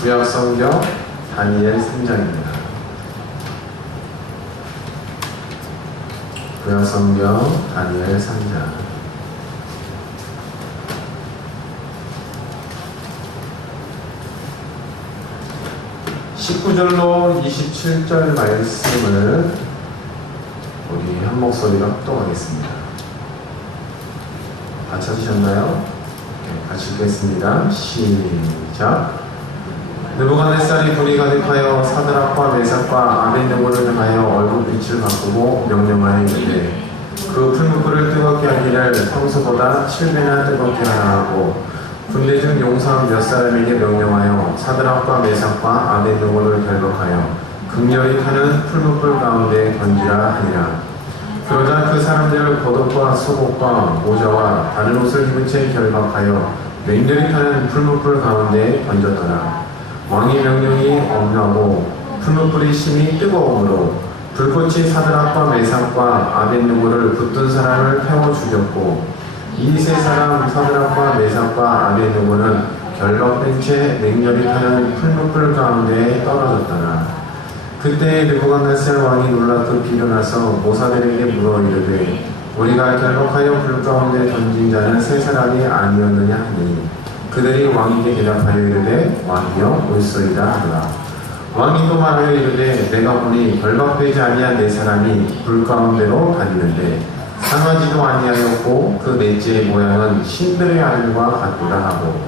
구약성경 다니엘 3장입니다. 구약성경 다니엘 3장 19절로 27절 말씀을 우리 한 목소리로 합독하겠습니다. 다 찾으셨나요? 네, 같이 읽겠습니다. 시작. 느부갓네살이 불이 가득하여 사드락과 메삭과 아벤느고를 향하여 얼굴빛을 바꾸고 명령하여 이르되 그 풀무불을 뜨겁게 하기를 평소보다 7배나 뜨겁게 하라 하고 군대 중 용사 몇 사람에게 명령하여 사드락과 메삭과 아벤느고를 결박하여 극렬히 타는 풀무불 가운데 던지라 하니라. 그러자 그 사람들을 겉옷과 속옷과 모자와 다른 옷을 입은 채 결박하여 맹렬히 타는 풀무불 가운데 던졌더라. 왕의 명령이 엄하고 풀무불이 심히 뜨거우므로 불꽃이 사드락과 메삭과 아벤느고를 붙든 사람을 태워 죽였고 이 세 사람 사드락과 메삭과 아벤느고는 결박된 채 맹렬히 타는 풀무불 가운데 떨어졌더라. 그때 느부갓네살 왕이 놀라 급히 일어나서 모사들에게 물어 이르되 우리가 결박하여 불 가운데 던진 자는 세 사람이 아니었느냐 하니 그들이 왕에게 대답하여 이르되 왕이여 옳소이다 하더라. 왕이 또 말하여 이르되 내가 보니 결박되지 아니한 네 사람이 불 가운데로 다니는데 상하지도 아니하였고 그 넷째의 모양은 신들의 알과 같더라 하고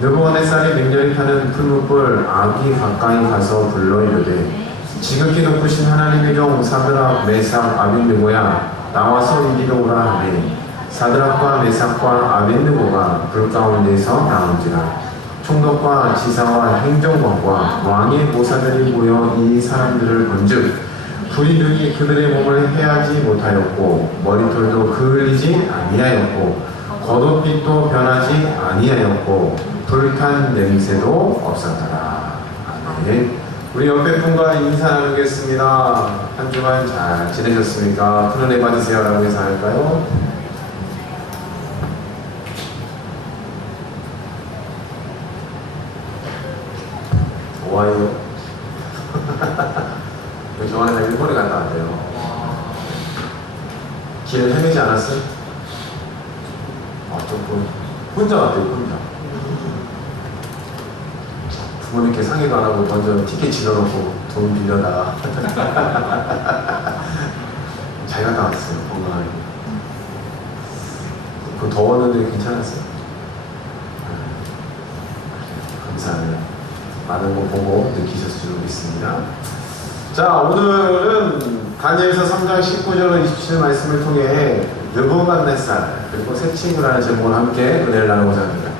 느부갓네살이 맹렬히 타는 풀무불 악이 가까이 가서 불러 이르되 지극히 높으신 하나님의 종 사드락 메삭 아벤느고야 나와서 이리로 오라 하매 사드락과 메삭과 아벤느고가 불 가운데서 나온지라. 총독과 지사와 행정관과 왕의 모사들이 모여 이 사람들을 본즉 불이 등이 그들의 몸을 해하지 못하였고 머리털도 그을리지 아니하였고 겉옷빛도 변하지 아니하였고 불탄 냄새도 없었더라. 아멘. 우리 옆에 분과 인사 나누겠습니다. 한 주간 잘 지내셨습니까? 큰 은혜 받으세요 라고 인사할까요? 좋아요. 정환이가 일본에 갔다 왔대요. 길을 헤매지 않았어요? 조금 혼자 왔대요. 혼자. 부모님께 상의도 안 하고 먼저 티켓 질러놓고 돈 빌려다가 잘 갔다 왔어요. 건강하게. 그 더웠는데 괜찮았어요? 감사해요. 많은 거 보고 느끼셨을 줄 믿습니다. 자, 오늘은 다니엘서 3장 19절로 27절 말씀을 통해 느부갓네살 그리고 새 친구라는 제목을 함께 은혜를 나누고자 합니다.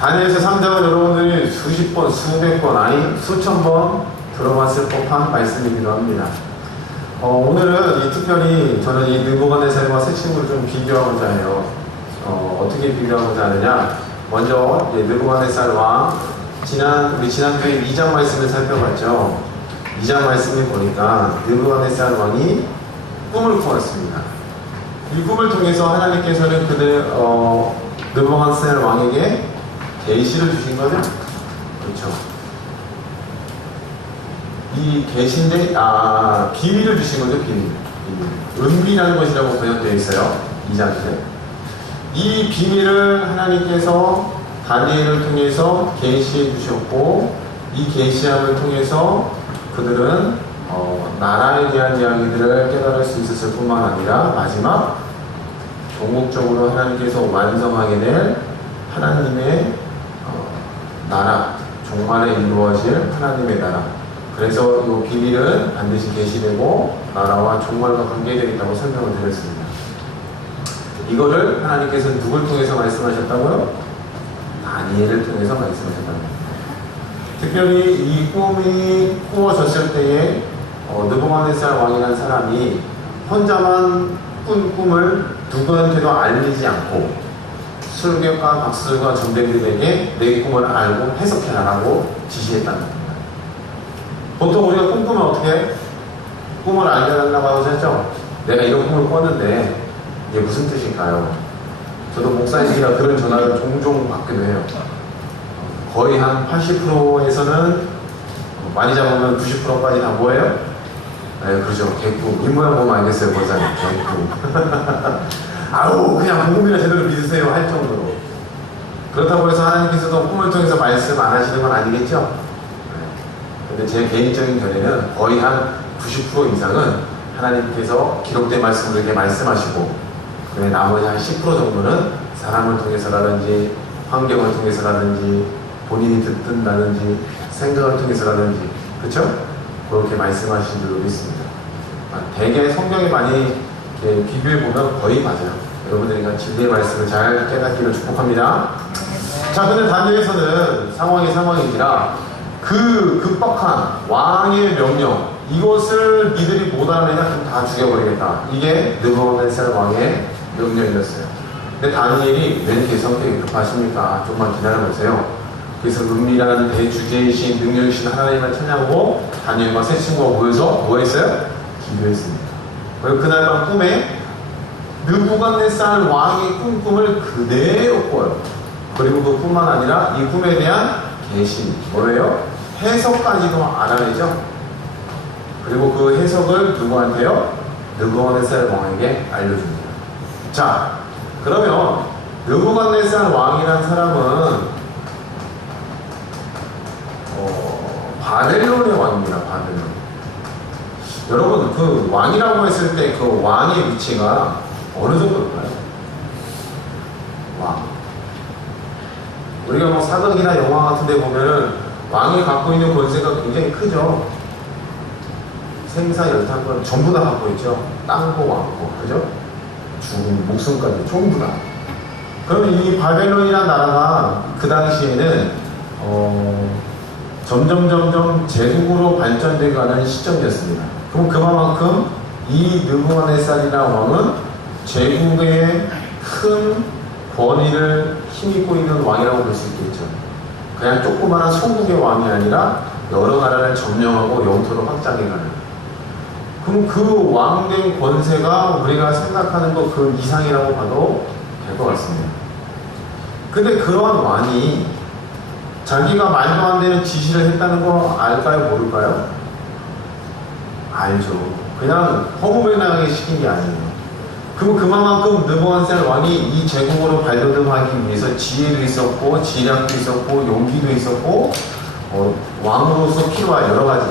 다니엘서 3장은 여러분들이 수십 번, 수백 번, 아니 수천 번 들어봤을 법한 말씀이기도 합니다. 오늘은 특별히 저는 이 느부갓네살과 새 친구를 좀 비교하고자 해요. 어떻게 비교하고자 하느냐? 먼저 느부갓네살 왕 우리 지난주에 2장 말씀을 살펴봤죠. 2장 말씀을 보니까 느부갓네살 왕이 꿈을 꾸었습니다. 이 꿈을 통해서 하나님께서는 느부갓네살 왕에게 계시를 주신 거죠. 그렇죠. 이 계시인데 비밀을 주신 거죠. 비밀. 은비라는 것이라고 번역되어 있어요. 2장에. 이 비밀을 하나님께서 다니엘을 통해서 계시해 주셨고 이 계시함을 통해서 그들은 나라에 대한 이야기들을 깨달을 수 있었을 뿐만 아니라 마지막 종국적으로 하나님께서 완성하게 될 하나님의 나라, 종말에 이루어질 하나님의 나라. 그래서 이 비밀은 반드시 계시되고 나라와 종말과 관계되어 있다고 설명을 드렸습니다. 이거를 하나님께서는 누굴 통해서 말씀하셨다고요? 다니엘을 통해서 말씀하셨답니다. 특별히 이 꿈이 꾸어졌을 때에 느부갓네살 왕이라는 사람이 혼자만 꾼 꿈을 누구한테도 알리지 않고 술객과 박술과 전대들에게 내 꿈을 알고 해석해라라고 지시했다는 겁니다. 보통 우리가 꿈꾸면 어떻게 해? 꿈을 알려달라고 하셨죠? 내가 이런 꿈을 꿨는데 이게 무슨 뜻일까요? 저도 목사님이라 그런 전화를 종종 받기도 해요. 거의 한 80%에서는 많이 잡으면 90%까지 다 뭐예요? 네, 그렇죠. 개꾸. 입모양 보면 알겠어요, 권사님. 개꾸. 아우, 그냥 복음이나 제대로 믿으세요. 할 정도로. 그렇다고 해서 하나님께서도 꿈을 통해서 말씀 안 하시는 건 아니겠죠? 네. 근데 제 개인적인 견해는 거의 한 90% 이상은 하나님께서 기록된 말씀으로 이렇게 말씀하시고, 근데 나머지 한 10% 정도는 사람을 통해서라든지, 환경을 통해서라든지, 본인이 듣는다든지, 생각을 통해서라든지, 그쵸? 그렇게 말씀하신 줄로 믿습니다. 대개 성경에 많이 비교해보면 거의 맞아요. 여러분들이 진리의 말씀을 잘 깨닫기를 축복합니다. 자, 근데 다니엘서는 상황인지라 그 급박한 왕의 명령, 이것을 이들이 못 알아내면 다 죽여버리겠다. 이게 느부갓네살 왕의 명령이었어요. 근데 다니엘이 왜 이렇게 성격이 급하십니까? 좀만 기다려보세요. 그래서 은밀한 대주제이신 능력이신 하나님을 찬양하고 다니엘과 세 친구가 모여서 뭐 했어요? 기도했습니다. 그리고 그날 밤 꿈에 느부갓네살 왕의 꿈을 그대로 꿔요. 그리고 그뿐만 아니라 이 꿈에 대한 계시, 뭐예요? 해석까지도 알아내죠. 그리고 그 해석을 누구한테요? 느부갓네살 왕에게 알려줍니다. 자, 그러면 느부갓네살 왕이란 사람은 바벨론의 왕입니다. 바벨론. 여러분, 그 왕이라고 했을 때 그 왕의 위치가 어느 정도일까요? 왕. 우리가 뭐 사극이나 영화 같은 데 보면은 왕이 갖고 있는 권세가 굉장히 크죠. 생사 열탄권 전부 다 갖고 있죠. 땅고 왕고, 그죠? 죽음, 목숨까지 전부 다. 그러면 이 바벨론이라는 나라가 그 당시에는 점점 제국으로 발전돼가는 시점이었습니다. 그럼 그만큼 이 느부갓네살이라는 왕은 제국의 큰 권위를 힘입고 있는 왕이라고 볼 수 있겠죠. 그냥 조그마한 소국의 왕이 아니라 여러 나라를 점령하고 영토를 확장해가는. 그럼 그 왕된 권세가 우리가 생각하는 것 그 이상이라고 봐도 될 것 같습니다. 근데 그런 왕이 자기가 말도 안 되는 지시를 했다는 거 알까요? 모를까요? 알죠. 그냥 허무에 나가게 시킨 게 아니에요. 그럼 그만큼 느부갓네살 왕이 이 제국으로 발돋움하기 위해서 지혜도 있었고, 지략도 있었고, 용기도 있었고, 왕으로서 필요한 여러 가지,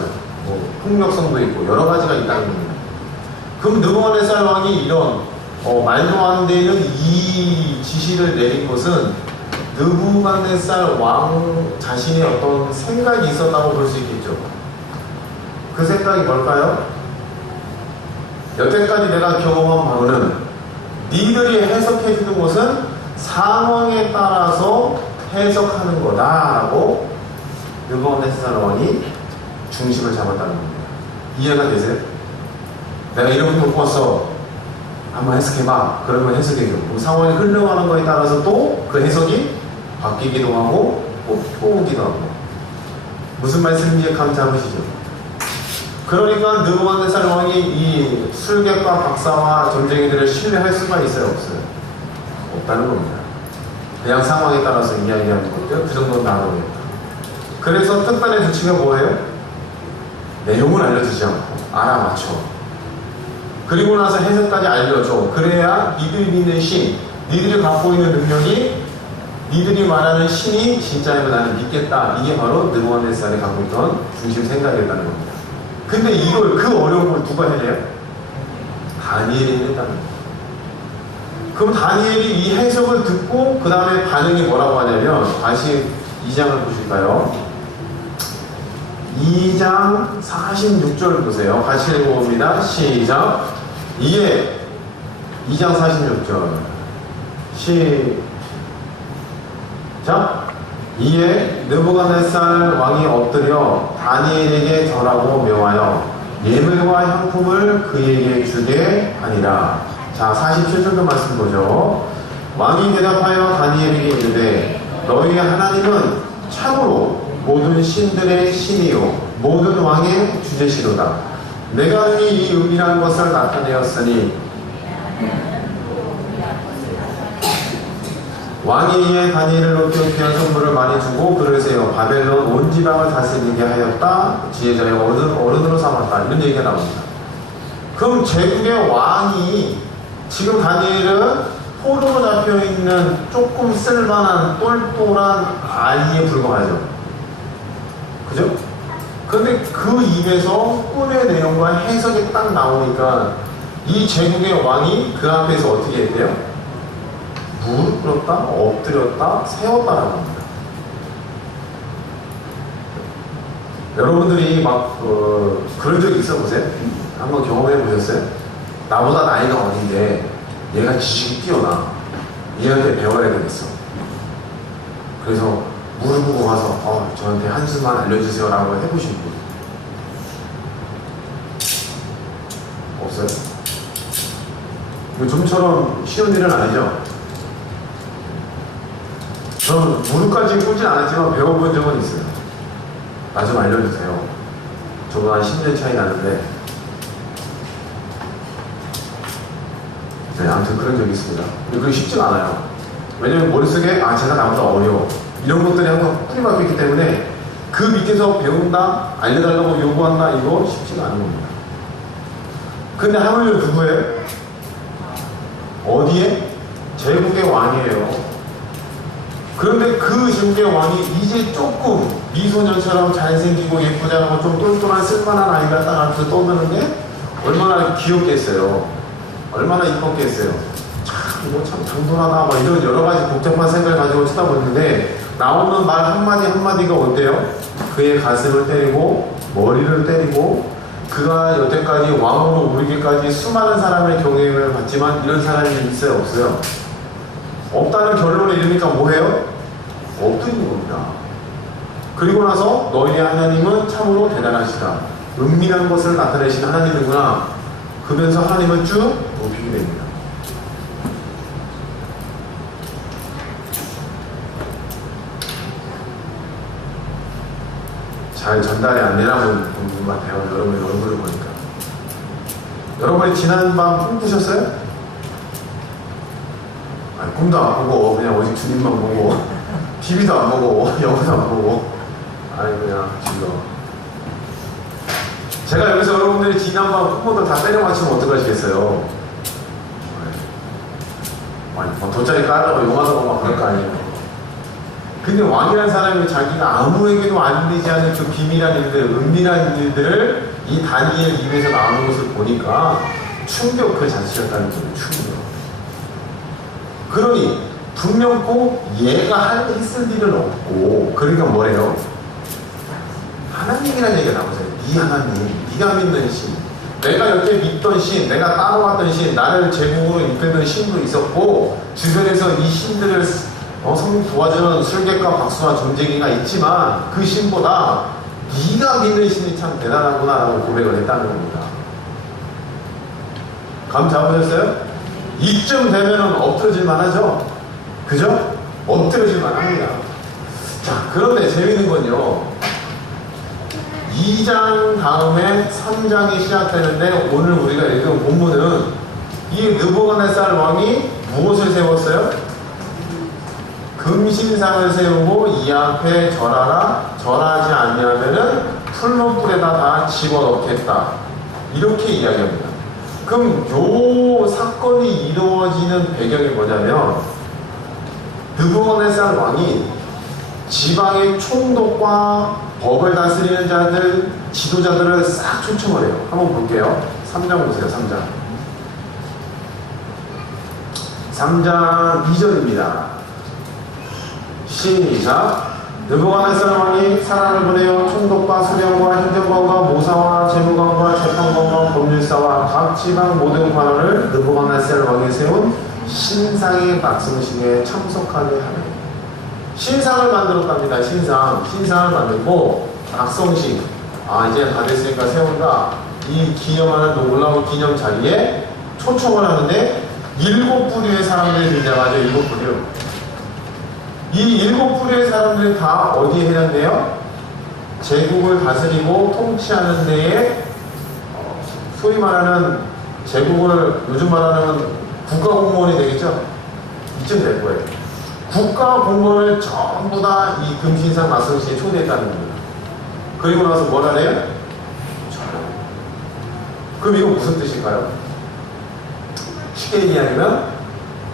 폭력성도 있고, 여러 가지가 있다는 겁니다. 그럼 느부갓네살 왕이 이런, 말도 안 되는 이 지시를 내린 것은 느부갓네살 왕 자신의 어떤 생각이 있었다고 볼 수 있겠죠. 그 생각이 뭘까요? 여태까지 내가 경험한 바로는 니들이 해석해주는 것은 상황에 따라서 해석하는 거다라고 느부갓네살 왕이 중심을 잡았다는 겁니다. 이해가 되세요? 내가 이런 걸 꿨어. 한번 해석해봐. 그러면 해석해줘. 그럼 상황이 흘러가는 거에 따라서 또 그 해석이 바뀌기도 하고 꼬우기도 하고. 무슨 말씀인지 감 잡으시죠? 그러니까 느부갓네살 왕이 이 술객과 박사와 점쟁이들을 신뢰할 수가 있어요? 없어요? 없다는 겁니다. 그냥 상황에 따라서 이야기하는 것들 그 정도는 나오겠다. 그래서 특단의 조치가 뭐예요? 내용을 알려주지 않고 알아맞혀. 그리고 나서 해석까지 알려줘. 그래야 니들이 믿는 신, 니들이 갖고 있는 능력이 니들이 말하는 신이 진짜이면 나는 믿겠다. 이게 바로 느부갓네살이 갖고 있던 중심 생각이었다는 겁니다. 근데 이걸, 그 어려운 걸 누가 해내요? 다니엘이 해냈다는 겁니다. 그럼 다니엘이 이 해석을 듣고 그 다음에 반응이 뭐라고 하냐면, 다시 2장을 보실까요? 2장 46절 보세요. 같이 읽어봅니다. 시작. 이에 2장 46절 시작. 이에 느부갓네살 왕이 엎드려 다니엘에게 절하고 명하여 예물과 향품을 그에게 주게 하니라. 자, 47절도 말씀 보죠. 왕이 대답하여 다니엘에게 이르되 너희의 하나님은 참으로 모든 신들의 신이요 모든 왕의 주제시로다. 내가 이 의미란 것을 나타내었으니 왕이 이에 다니엘을 높여 귀한 선물을 많이 주고 그를 세워 바벨론 온 지방을 다스리게 하였다. 지혜자의 어른으로 삼았다. 이런 얘기가 나옵니다. 그럼 제국의 왕이 지금 다니엘은 포로로 잡혀있는 조금 쓸만한 똘똘한 아이에 불과하죠. 그죠? 근데 그 입에서 꿈의 내용과 해석이 딱 나오니까 이 제국의 왕이 그 앞에서 어떻게 했대요? 무릎 꿇었다, 엎드렸다, 세웠다라고 합니다. 여러분들이 막 그런 적 있어 보세요? 한번 경험해 보셨어요? 나보다 나이가 어린데 얘가 지식이 뛰어나. 얘한테 배워야 되겠어. 그래서 무릎 꿇고 가서 저한테 한수만 알려주세요 라고 해보신 분 없어요? 좀처럼 쉬운 일은 아니죠? 저는 무릎까지 꿇진 않았지만 배워본 적은 있어요. 나 좀 알려주세요. 저보다 한 10년 차이 나는데 네, 아무튼 그런 적이 있습니다. 근데 그게 쉽지가 않아요. 왜냐면 머릿속에 쟤가 나보다 어려워 이런 것들이 항상 뿌리 박혀있기 때문에 그 밑에서 배운다, 알려달라고 요구한다, 이거 쉽지가 않은 겁니다. 근데 하물며 누구예요? 어디에? 제국의 왕이에요. 그런데 그 제국의 왕이 이제 조금 미소년처럼 잘생기고 예쁘지 않고 좀 똘똘한 쓸만한 아이가 딱 앞에서 떠드는데 얼마나 귀엽겠어요. 얼마나 이뻤겠어요. 이거 참 당돌하다 막 이런 여러 가지 복잡한 생각을 가지고 쳐다보는데 나오는 말 한마디 한마디가 어때요? 그의 가슴을 때리고 머리를 때리고 그가 여태까지 왕으로 오르기까지 수많은 사람의 경외를 받지만 이런 사람이 있어요? 없어요? 없다는 결론에 이르니까 뭐해요? 없는 겁니다. 그리고 나서 너희의 하나님은 참으로 대단하시다. 은밀한 것을 나타내신 하나님이구나. 그러면서 하나님은 쭉 높이게 됩니다. 잘 전달이 안 되나 보는 분 같아요. 여러분의 얼굴을 보니까. 여러분이 지난밤 꿈 꾸셨어요? 아니, 꿈도 안 보고 그냥 오직 주님만 보고 TV도 안 보고 영화도 안 보고 아니 그냥 즐거워. 제가 여기서 여러분들이 지난밤 꿈모들 다 때려 맞추면 어떡하시겠어요? 아니 돗자리 깔라고 영화도 보고 막 그럴 거 아니에요. 근데 왕이라는 사람이 자기가 아무에게도 알리지 않은 그 비밀한 일들, 은밀한 일들을 이 다니엘 입에서 나오는 것을 보니까 충격 그 자체였다는 거예요. 충격. 그러니 분명 꼭 얘가 했을 일은 없고 그러니까 뭐래요? 하나님이라는 얘기가 나오세요. 네 하나님, 네가 믿는 신, 내가 여태 믿던 신, 내가 따라왔던 신, 나를 제국으로 이끌던 신도 있었고 주변에서 이 신들을 성령 도와주는 술객과 박수와 존재기가 있지만 그 신보다 네가 믿는 신이 참 대단하구나 라고 고백을 했다는 겁니다. 감 잡으셨어요? 이쯤 되면 엎드러질만 하죠? 그죠? 엎드러질만 합니다. 자, 그런데 재밌는 건요, 2장 다음에 3장이 시작되는데 오늘 우리가 읽은 본문은 이 느부갓네살 왕이 무엇을 세웠어요? 금신상을 세우고 이 앞에 절하라, 절하지 아니하면은 풀무불에다 다 집어넣겠다, 이렇게 이야기합니다. 그럼 요 사건이 이루어지는 배경이 뭐냐면 느부갓네살 왕이 지방의 총독과 법을 다스리는 자들, 지도자들을 싹 초청을 해요. 한번 볼게요. 3장 보세요. 3장 2절입니다. 시작. 느부갓네살 왕이 사람을 보내어 총독과 수령과 행정관과 모사와 재무관과 재판관과 법률사와 각 지방 모든 관원을 느부갓네살 왕이 세운 신상의 박성식에 참석하게 하네. 신상을 만들었답니다. 신상을 만들고 박성식, 이제 다 됐으니까 세운다, 이 기념하는 놀라운 기념 자리에 초청을 하는데 7부류의 사람들이 등장하죠. 7부류. 이 7부류의 사람들이 다 어디에 해당돼요? 제국을 다스리고 통치하는 데에 소위 말하는 제국을 요즘 말하는 국가공무원이 되겠죠? 이쯤 될 거예요. 국가 공무원을 전부 다 이 금신상 마성신에 초대했다는 겁니다. 그리고 나서 뭐라 해요? 그럼 이거 무슨 뜻일까요? 쉽게 얘기하면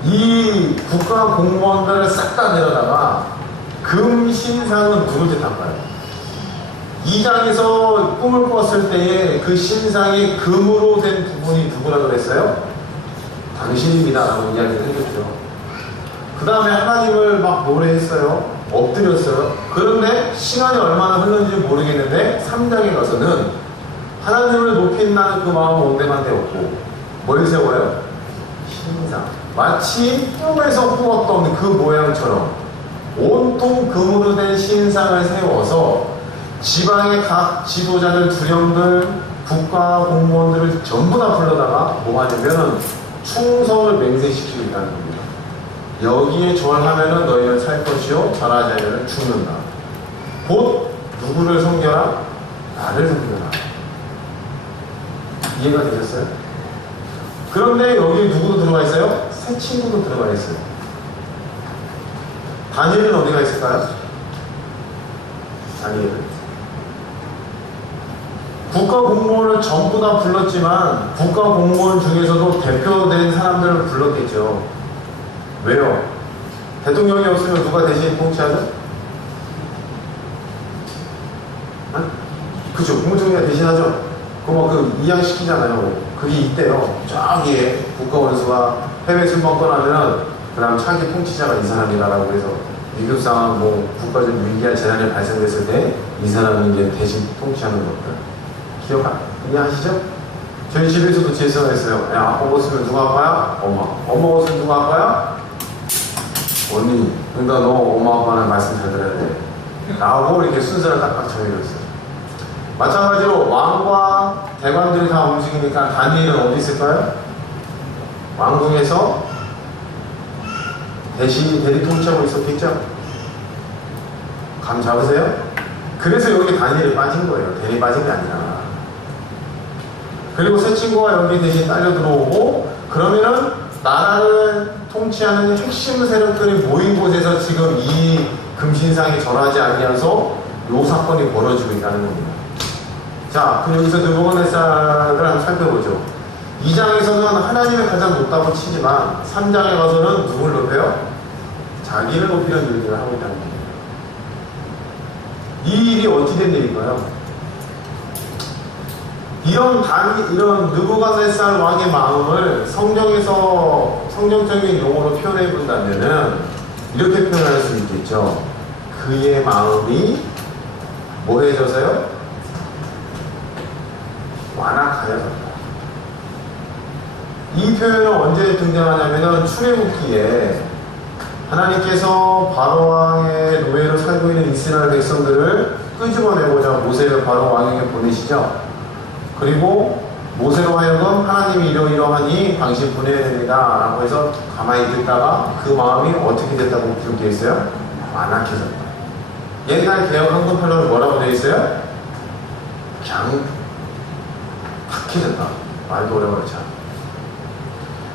이 국가 공무원들을 싹 다 내려다가 금신상은 누굴 뜻할까요? 이 장에서 꿈을 꿨을 때에 그 신상이 금으로 된 부분이 누구라고 그랬어요? 당신입니다 라고 이야기를 해줬죠. 그 다음에 하나님을 막 노래했어요. 엎드렸어요. 그런데 시간이 얼마나 흘렀는지 모르겠는데 3장에 가서는 하나님을 높인다는 그 마음은 온데간데 없고 뭘 세워요? 신상. 마치 꿈에서 꾸었던 그 모양처럼 온통 금으로 된 신상을 세워서 지방의 각 지도자들, 두령들, 국가 공무원들을 전부 다 불러다가 뭐 하냐면 충성을 맹세시키고 있다는 겁니다. 여기에 절하면은 너희는 살 것이요 절하지 않으면 죽는다. 곧 누구를 섬겨라? 나를 섬겨라. 이해가 되셨어요? 그런데 여기 누구도 들어가 있어요? 새 친구도 들어가 있어요. 다니엘은 어디가 있을까요? 다니엘은 국가 공무원을 전부 다 불렀지만 국가 공무원 중에서도 대표된 사람들을 불렀겠죠. 왜요? 대통령이 없으면 누가 대신 통치하죠? 그죠? 국무총리가 대신하죠? 그 이양시키잖아요. 그게 있대요. 저기에 국가원수가 해외 순방 떠나면 그 다음 차기 통치자가 이 사람이다라고 해서 위급 상황, 국가적 위기한 재난이 발생됐을 때 이 사람이 이제 대신 통치하는 것들. 이해하시죠? 저희 집에서도 제사가 있어요. 야, 아빠 먹었으면 누가 아빠야? 엄마. 엄마 먹었으면 누가 아빠야? 언니. 그러니까 너 엄마 아빠는 말씀 잘 들어야 돼. 나하고 이렇게 순서를 딱딱 정해졌어요. 마찬가지로 왕과 대관들이 다 움직이니까 다니엘은 어디 있을까요? 왕궁에서 대리 통치하고 있었겠죠? 감 잡으세요? 그래서 여기 다니엘이 빠진 거예요. 대리 빠진 게 아니라. 그리고 새 친구가 여기 대신 딸려 들어오고, 그러면은 나라를 통치하는 핵심 세력들이 모인 곳에서 지금 이 금신상이 절하지 않으면서 이 사건이 벌어지고 있다는 겁니다. 자, 그럼 여기서 느부갓네살을 한번 살펴보죠. 2장에서는 하나님의 가장 높다고 치지만 3장에 가서는 누굴 높여요? 자기를 높이는 일들을 하고 있다는 겁니다. 이 일이 어찌 된 일인가요? 이런 느부갓네살 왕의 마음을 성경에서 성경적인 용어로 표현해 본다면은 이렇게 표현할 수 있겠죠. 그의 마음이 뭐해져서요? 완악하여졌다. 이 표현은 언제 등장하냐면은 출애굽기에 하나님께서 바로 왕의 노예로 살고 있는 이스라엘 백성들을 끄집어내고자 모세를 바로 왕에게 보내시죠. 그리고 모세로 하여금 하나님이 이러이러하니 당신 보내야 됩니다 라고 해서 가만히 듣다가 그 마음이 어떻게 됐다고 기록되어 있어요? 완악해졌다. 옛날 개혁 한글팔로는 뭐라고 되어 있어요? 그냥 탁해졌다. 말도 어려워요.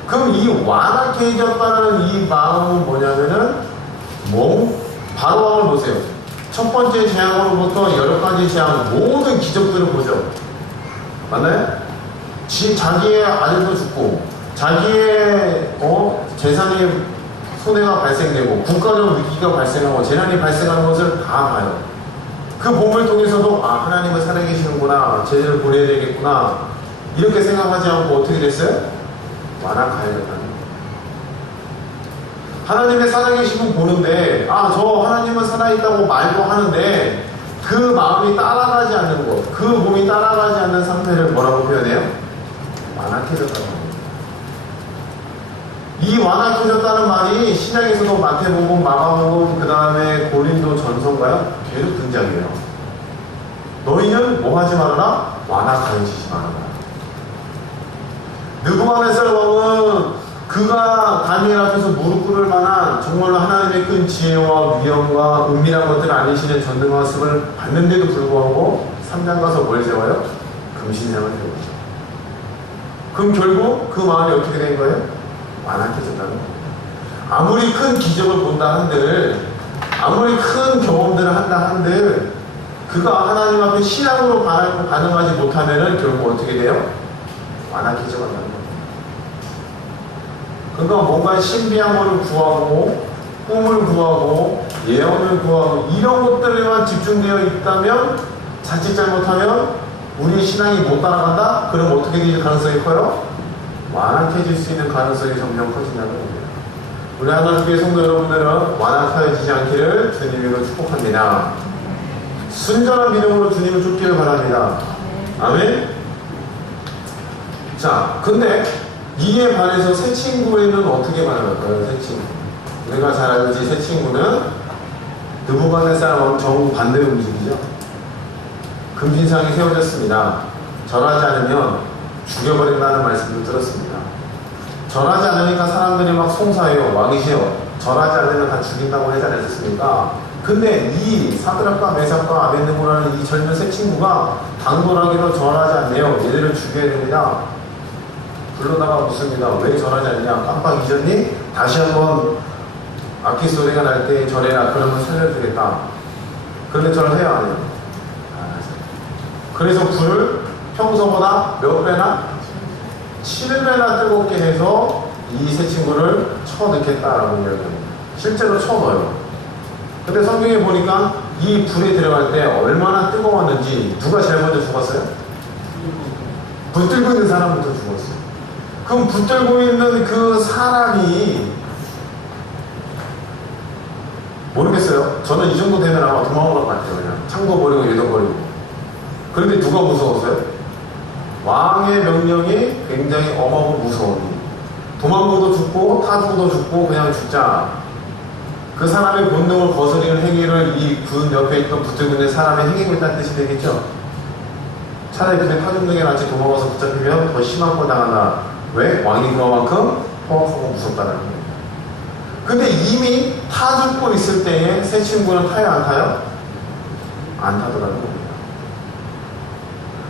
그럼 이 완악해졌다는 이 마음은 뭐냐면은 바로 왕을 보세요. 첫 번째 재앙으로부터 여러 가지 재앙, 모든 기적들을 보죠. 맞나요? 자기의 아들도 죽고 자기의 재산의 손해가 발생되고 국가적 위기가 발생하고 재난이 발생하는 것을 다 봐요. 그 몸을 통해서도 하나님은 살아계시는구나, 제대로 보내야 되겠구나 이렇게 생각하지 않고 어떻게 됐어요? 완악하여졌다는 거예요. 하나님의 살아계심은 보는데 저 하나님은 살아있다고 말도 하는데 그 마음이 따라가지 않는 것, 그 몸이 따라가지 않는 상태를 뭐라고 표현해요? 완악해졌다는 겁니다. 이 완악해졌다는 말이 신약에서도 마태복음, 마가복음, 그 다음에 고린도 전서인가요? 계속 등장해요. 너희는 뭐 하지 말아라? 완악하여지지 말아라. 느부갓네살 왕은 그가 다니엘 앞에서 무릎 꿇을 만한 정말로 하나님의 큰 지혜와 위엄과 은밀한 것들을 알리시는 전능하심을 받는데도 불구하고 3장 가서 뭘 세워요? 금신상을 세우죠. 그럼 결국 그 마음이 어떻게 된 거예요? 완악해졌다는 거예요. 아무리 큰 기적을 본다 한들, 아무리 큰 경험들을 한다 한들, 그가 하나님 앞에 신앙으로 반응하지 못하면은 결국 어떻게 돼요? 완악해져 간다는 거예요. 그가 뭔가 신비한 것을 구하고, 꿈을 구하고, 예언을 구하고, 이런 것들에만 집중되어 있다면, 자칫 잘못하면 우리의 신앙이 못 따라간다? 그럼 어떻게 될 가능성이 커요? 완악해질 수 있는 가능성이 점점 커진다는 겁니다. 우리 하나님께 성도 여러분들은 완악하여지지 않기를 주님으로 축복합니다. 순전한 믿음으로 주님을 쫓기를 바랍니다. 아멘? 자, 근데 이에 반해서 새 친구에는 어떻게 반응할까요? 새 친구. 우리가 잘 알지 새 친구는 느부갓네살은 정반대로 움직이죠. 금신상이 세워졌습니다. 절하지 않으면 죽여버린다는 말씀도 들었습니다. 절하지 않으니까 사람들이 막 송사해요. 왕이시여. 절하지 않으면 다 죽인다고 하지 않았습니까? 근데 이 사드락과 메삭과 아벳느고라는 이 젊은 새 친구가 당돌하게도 절하지 않네요. 얘들을 죽여야 됩니다. 불러다가 묻습니다. 왜 절하지 않냐? 깜빡 잊었니? 다시 한번 악기 소리가 날 때 절해라. 그러면 살려주겠다. 그런데 절해야 안 해요. 그래서 불을 평소보다 몇 배나? 7배나 뜨겁게 해서 이 새 친구를 쳐넣겠다라고 이야기합니다. 실제로 쳐넣어요. 근데 성경에 보니까 이 불에 들어갈 때 얼마나 뜨거웠는지 누가 제일 먼저 죽었어요? 붙들고 있는 사람부터 죽었어요. 그럼 붙들고 있는 그 사람이 모르겠어요. 저는 이 정도 되면 아마 도망갈 것 같아요. 그냥 창도 버리고 얘도 버리고. 그런데 누가 무서웠어요? 왕의 명령이 굉장히 엄하고 무서우니 도망고도 죽고 타주고도 죽고 그냥 죽자. 그 사람의 본능을 거스리는 행위를 이 군 옆에 있던 붙들고 있는 사람의 행위고 있다는 뜻이 되겠죠? 차라리 그냥 타중등에 같이 도망가서 붙잡히면 더 심한 걸 당한다. 왜? 왕이 그만큼 포악하고 무섭다는 겁니다. 근데 이미 타 죽고 있을 때에 새 친구는 타요 안 타요? 안 타더라는 겁니다.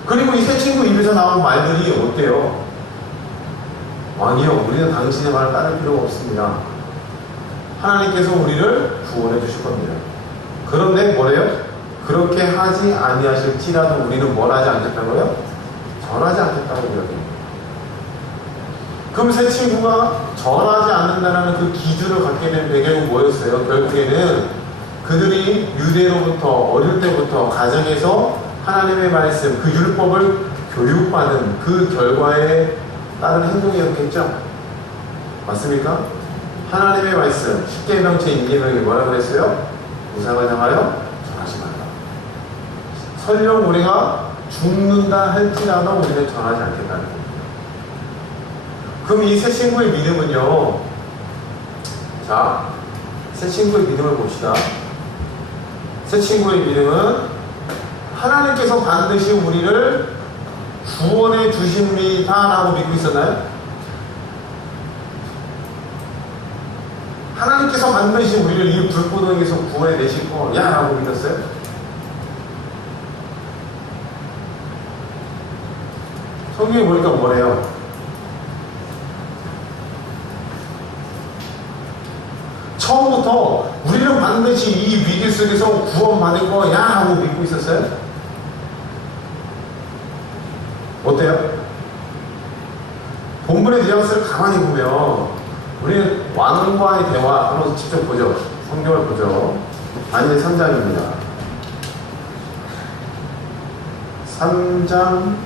그리고 이 새 친구 입에서 나온 말들이 어때요? 왕이요, 우리는 당신의 말을 따를 필요가 없습니다. 하나님께서 우리를 구원해 주실 겁니다. 그런데 뭐래요? 그렇게 하지 아니하실지라도 우리는 뭘 하지 않겠다고요? 절하지 않겠다고 이야기합니다. 그럼 새 친구가 절하지 않는다는 그 기준을 갖게 된 배경이 뭐였어요? 결국에는 그들이 유대로부터 어릴 때부터 가정에서 하나님의 말씀, 그 율법을 교육받은 그 결과에 따른 행동이었겠죠? 맞습니까? 하나님의 말씀, 10계명 제2계명이 뭐라고 했어요? 무상을 향하여 절하지 말라. 설령 우리가 죽는다 할지라도 우리는 절하지 않겠다는 겁니다. 그럼 이 새 친구의 믿음은요, 자, 새 친구의 믿음을 봅시다. 새 친구의 믿음은 하나님께서 반드시 우리를 구원해 주십니다 라고 믿고 있었나요? 하나님께서 반드시 우리를 이 불구덩이에서 구원해 내실 거야 라고 믿었어요? 성경에 보니까 뭐래요? 처음부터 우리는 반드시 이 위기 속에서 구원받을 거야 하고 믿고 있었어요? 어때요? 본문의 뉘앙스를 가만히 보면 우리는 왕과의 대화 한번 직접 보죠. 성경을 보죠. 다니엘 3장입니다. 3장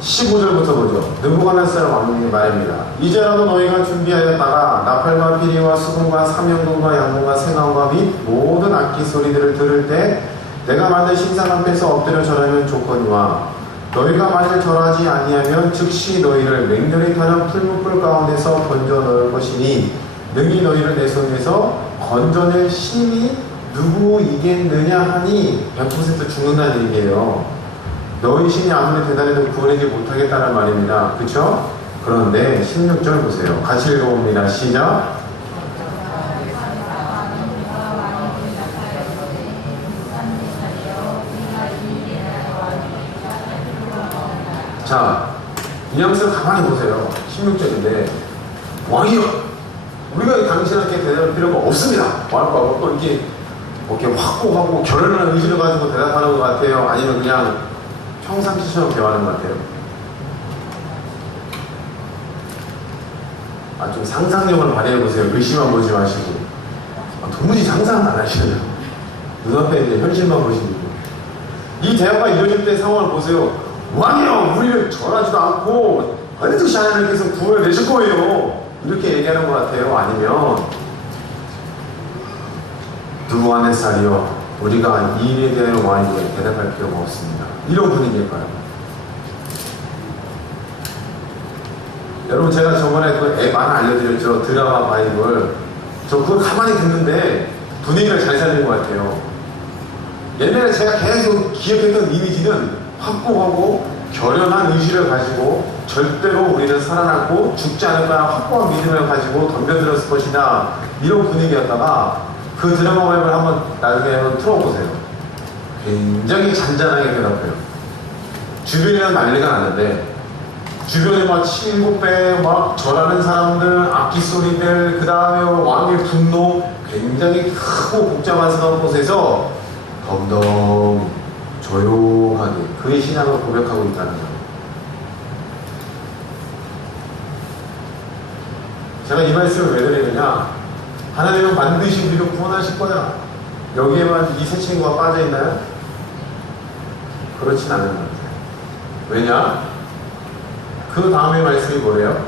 15절부터 보죠. 느부갓네살 왕의 말입니다. 이제라도 너희가 준비하였다가 나팔과 피리와 수금과 삼형금과 양금과 생황과 및 모든 악기 소리들을 들을 때 내가 만든 신상 앞에서 엎드려 절하면 좋거니와 너희가 만일 절하지 아니하면 즉시 너희를 맹렬히 타는 풀무불 가운데서 건져 넣을 것이니 능히 너희를 내 손에서 건져낼 신이 누구이겠느냐 하니 100% 죽는다는 얘기예요. 너희 신이 아무리 대단해도 구원하지 못하겠다는 말입니다. 그렇죠? 그런데 16절 보세요. 같이 읽어봅니다. 시작. 자, 뉘앙스를 가만히 보세요. 16절인데 왕이여 우리가 당신한테 대답할 필요가 없습니다. 말하고 또 이렇게 확고하고 결연한 의지를 가지고 대답하는 것 같아요? 아니면 그냥 평상시처럼 대화하는 것 같아요? 좀 상상력을 발휘해보세요. 글씨만 보지 마시고. 도무지 상상을 안 하시네요. 눈앞에 이제 현실만 보시고. 이 대화가 이루어질 때 상황을 보세요. 왕이요! 우리를 절하지도 않고 반드시 하나님께서 구원해내실 거예요. 이렇게 얘기하는 것 같아요. 아니면 느부갓네살이요, 우리가 이 일에 대한 왕에게 대답할 필요가 없습니다. 이런 분위기일까요? 여러분, 제가 저번에 그 앱 하나 알려드렸죠. 드라마 바이블. 저 그걸 가만히 듣는데 분위기를 잘 살린 것 같아요. 옛날에 제가 계속 기억했던 이미지는 확고하고 결연한 의지를 가지고 절대로 우리는 살아남고 죽지 않을 거야 확고한 믿음을 가지고 덤벼들었을 것이다, 이런 분위기였다가 그 드라마 바이블 한번 나중에 한번 틀어보세요. 굉장히 잔잔하게 대답해요. 주변에는 난리가 나는데 주변에 막 7배 막 절하는 사람들, 악기 소리들, 그 다음에 왕의 분노, 굉장히 크고 복잡한 곳에서 덤덤 조용하게 그의 신앙을 고백하고 있다는 거예요. 제가 이 말씀을 왜 드리느냐, 하나님은 반드시 우리를 구원하실 거야. 여기에만 이 세 친구가 빠져있나요? 그렇진 않은 것 같아요. 왜냐? 그 다음에 말씀이 뭐래요?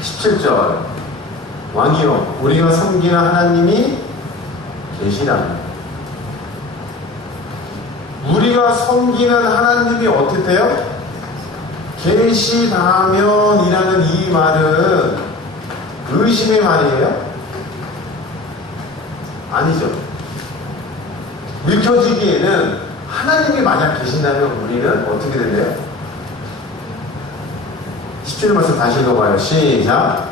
17절. 왕이여, 우리가 섬기는 하나님이 계시다니. 우리가 섬기는 하나님이 어떻대요? 계시다면이라는 이 말은 의심의 말이에요? 아니죠. 읽혀지기에는 하나님이 만약 계신다면 우리는 어떻게 된대요? 17절 말씀 다시 읽어봐요. 시작.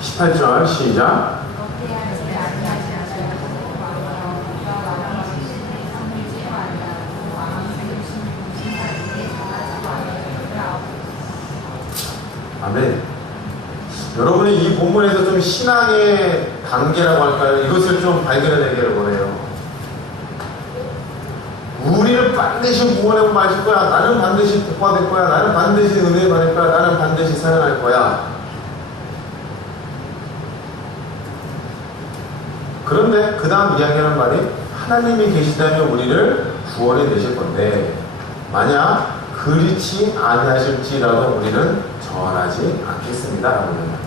18절 시작. 아멘. 여러분이 이 본문에서 좀 신앙의 단계라고 할까요? 이것을 좀 발견해내기를 원해요. 우리를 반드시 구원해 마실 거야. 나는 반드시 복받을 거야. 나는 반드시 은혜 받을 거야. 나는 반드시 살아날 거야. 그런데 그 다음 이야기하는 말이 하나님이 계시다면 우리를 구원해 내실 건데 만약 그렇지 아니하실지라도 우리는 전하지 않겠습니다 라고 합니다.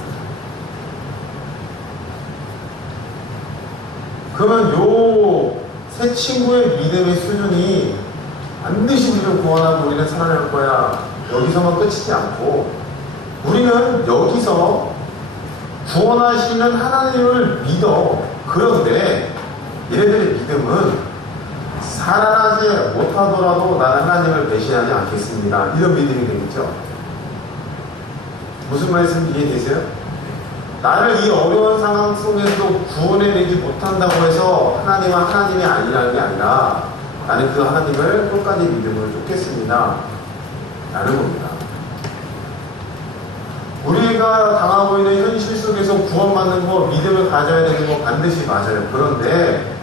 그러면 요 세 친구의 믿음의 수준이 반드시 우리를 구원하고 우리는 살아날 거야, 여기서만 끝이지 않고 우리는 여기서 구원하시는 하나님을 믿어. 그런데 얘네들의 믿음은 살아나지 못하더라도 나는 하나님을 배신하지 않겠습니다, 이런 믿음이 되겠죠. 무슨 말씀인지 이해되세요? 나를 이 어려운 상황 속에서도 구원해내지 못한다고 해서 하나님은 하나님이 아니라는 게 아니라 나는 그 하나님을 끝까지 믿음을 쫓겠습니다 라는 겁니다. 우리가 당하고 있는 현실 속에서 구원받는 거, 믿음을 가져야 되는 거 반드시 맞아요. 그런데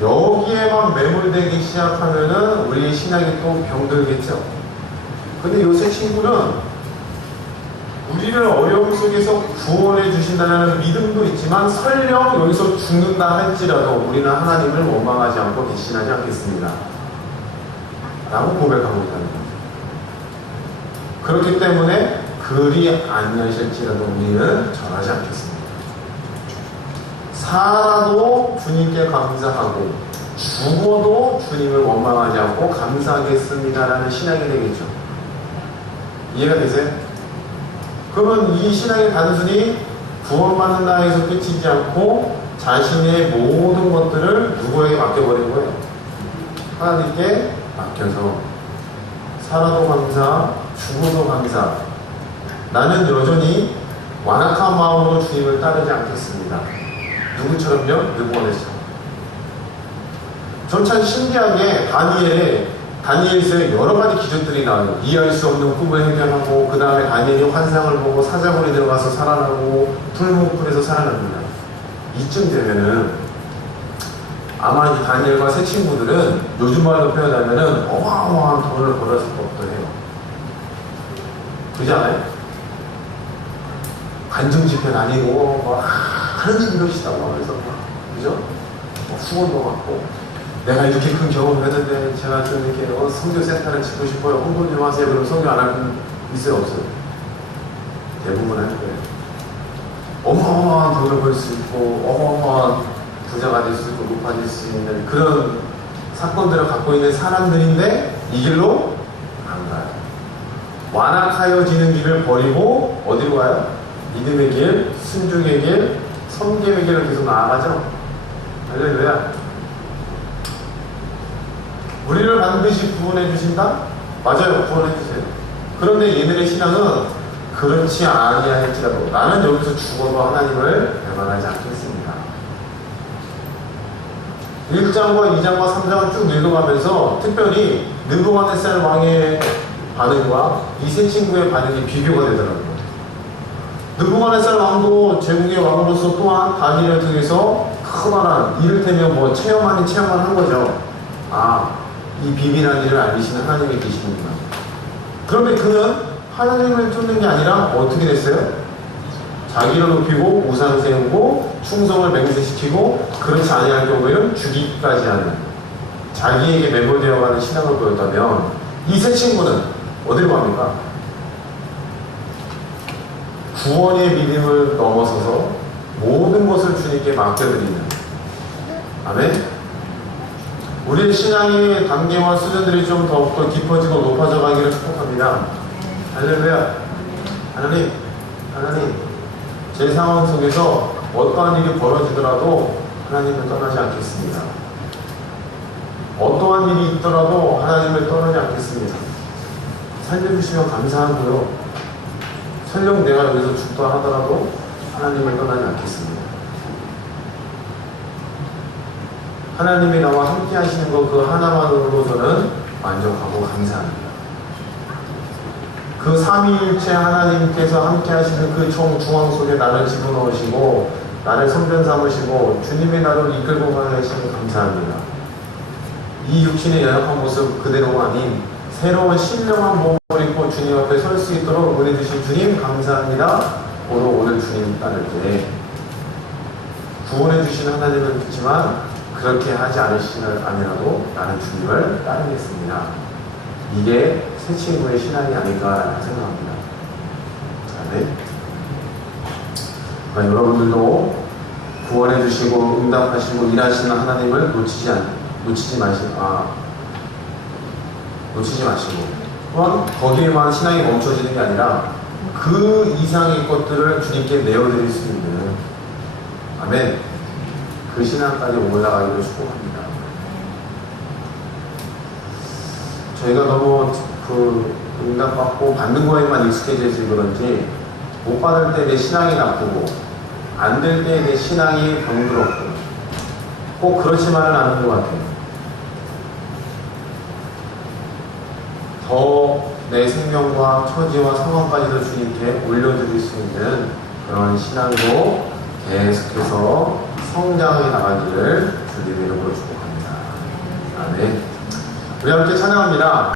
여기에만 매몰되기 시작하면은 우리의 신앙이 또 병들겠죠. 근데 요새 친구는 우리를 어려움 속에서 구원해 주신다는 믿음도 있지만 설령 여기서 죽는다 할지라도 우리는 하나님을 원망하지 않고 배신하지 않겠습니다 라고 고백하고 있다는 겁니다. 그렇기 때문에 그리 아니하실지라도 우리는 전하지 않겠습니다. 살아도 주님께 감사하고 죽어도 주님을 원망하지 않고 감사하겠습니다라는 신앙이 되겠죠. 이해가 되세요? 그러면 이 신앙이 단순히 구원받는다 해서 끝이지 않고 자신의 모든 것들을 누구에게 맡겨버린 거예요? 하나님께 맡겨서 살아도 감사, 죽어도 감사, 나는 여전히 완악한 마음으로 주님을 따르지 않겠습니다. 누구처럼요? 느부갓네살. 전 참 신기하게 다니엘서에 여러 가지 기적들이 나와요. 이해할 수 없는 꿈을 해결하고, 그 다음에 다니엘이 환상을 보고 사자굴에 들어가서 살아나고, 풀무불에서 살아납니다. 이쯤 되면은 아마 이 다니엘과 세 친구들은 요즘 말로 표현하면은 어마어마한 돈을 벌었을 법도 해요. 그렇지 않아요? 간증 집회 다니고 하느님 이러시다고 하면서 그죠? 후원도 받고, 내가 이렇게 큰 경험을 했는데 제가 좀 이렇게 선교센터를 짓고 싶어요. 홍보 좀 하세요. 그럼 선교 안 하면 있어요, 없어요? 대부분 할 거예요. 어마어마한 돈을 벌 수 있고 어마어마한 부자가 될 수 있고 높아질 수 있는 그런 사건들을 갖고 있는 사람들인데 이 길로 안 가요. 완악하여지는 길을 버리고 어디로 가요? 믿음의 길, 순종의 길, 섬김의 길을 계속 나아가죠. 할렐루야. 우리를 반드시 구원해 주신다? 맞아요, 구원해 주세요. 그런데 얘네의 신앙은 그렇지 아니할지라도 나는 여기서 죽어도 하나님을 배반하지 않겠습니다. 1장과 2장과 3장을 쭉 읽어가면서 특별히 느부갓네살 왕의 반응과 이 세 친구의 반응이 비교가 되더라고요. 느부갓네살 왕도 제국의 왕으로서 또한 다니엘을 통해서 커다란 이를테면 뭐 체험 아닌 체험을 한 거죠. 이 비밀한 일을 알리시는 하나님이 계시는구나. 그런데 그는 하나님을 쫓는 게 아니라 어떻게 됐어요? 자기를 높이고 우상 세우고 충성을 맹세시키고 그렇지 아니할 경우에는 죽이기까지 하는 자기에게 매몰되어가는 신앙을 보였다면 이 세 친구는 어디로 갑니까? 구원의 믿음을 넘어서서 모든 것을 주님께 맡겨드리는, 아멘. 우리의 신앙의 단계와 수준들이 좀 더욱더 깊어지고 높아져 가기를 축복합니다. 할렐루야. 하나님, 제 상황 속에서 어떠한 일이 벌어지더라도 하나님을 떠나지 않겠습니다. 어떠한 일이 있더라도 하나님을 떠나지 않겠습니다. 살려주시면 감사하고요. 설령 내가 여기서 죽다 하더라도 하나님을 떠나지 않겠습니다. 하나님이 나와 함께 하시는 것 그 하나만으로서는 만족하고 감사합니다. 그 삼위일체 하나님께서 함께 하시는 그 중앙 속에 나를 집어넣으시고 나를 성전 삼으시고 주님의 나를 이끌고 가시는 감사합니다. 이 육신의 연약한 모습 그대로가 아닌 새로운 신령한 몸을 입고 주님 앞에 설 수 있도록 은혜 주신 주님 감사합니다. 오늘 오늘 주님 따를 때 구원해 주신 하나님은 그렇지만 그렇게 하지 않으시는 아니라도 나는 주님을 따르겠습니다. 이게 새 친구의 신앙이 아닐까 생각합니다. 네. 그러니까 여러분들도 구원해 주시고 응답하시고 일하시는 하나님을 놓치지 마시고 또한 거기에만 신앙이 멈춰지는 게 아니라 그 이상의 것들을 주님께 내어드릴 수 있는, 아멘, 그 신앙까지 올라가기를 축복합니다. 저희가 너무 그 응답받고 받는 거에만 익숙해져서 그런지 못 받을 때 내 신앙이 나쁘고 안 될 때 내 신앙이 병들었고 꼭 그렇지만은 않은 것 같아요. 더 내 생명과 처지와 상황까지도 주님께 올려드릴 수 있는 그런 신앙으로 계속해서 성장해 나가기를 주님의 이름으로 축복합니다. 아멘. 우리 함께 찬양합니다.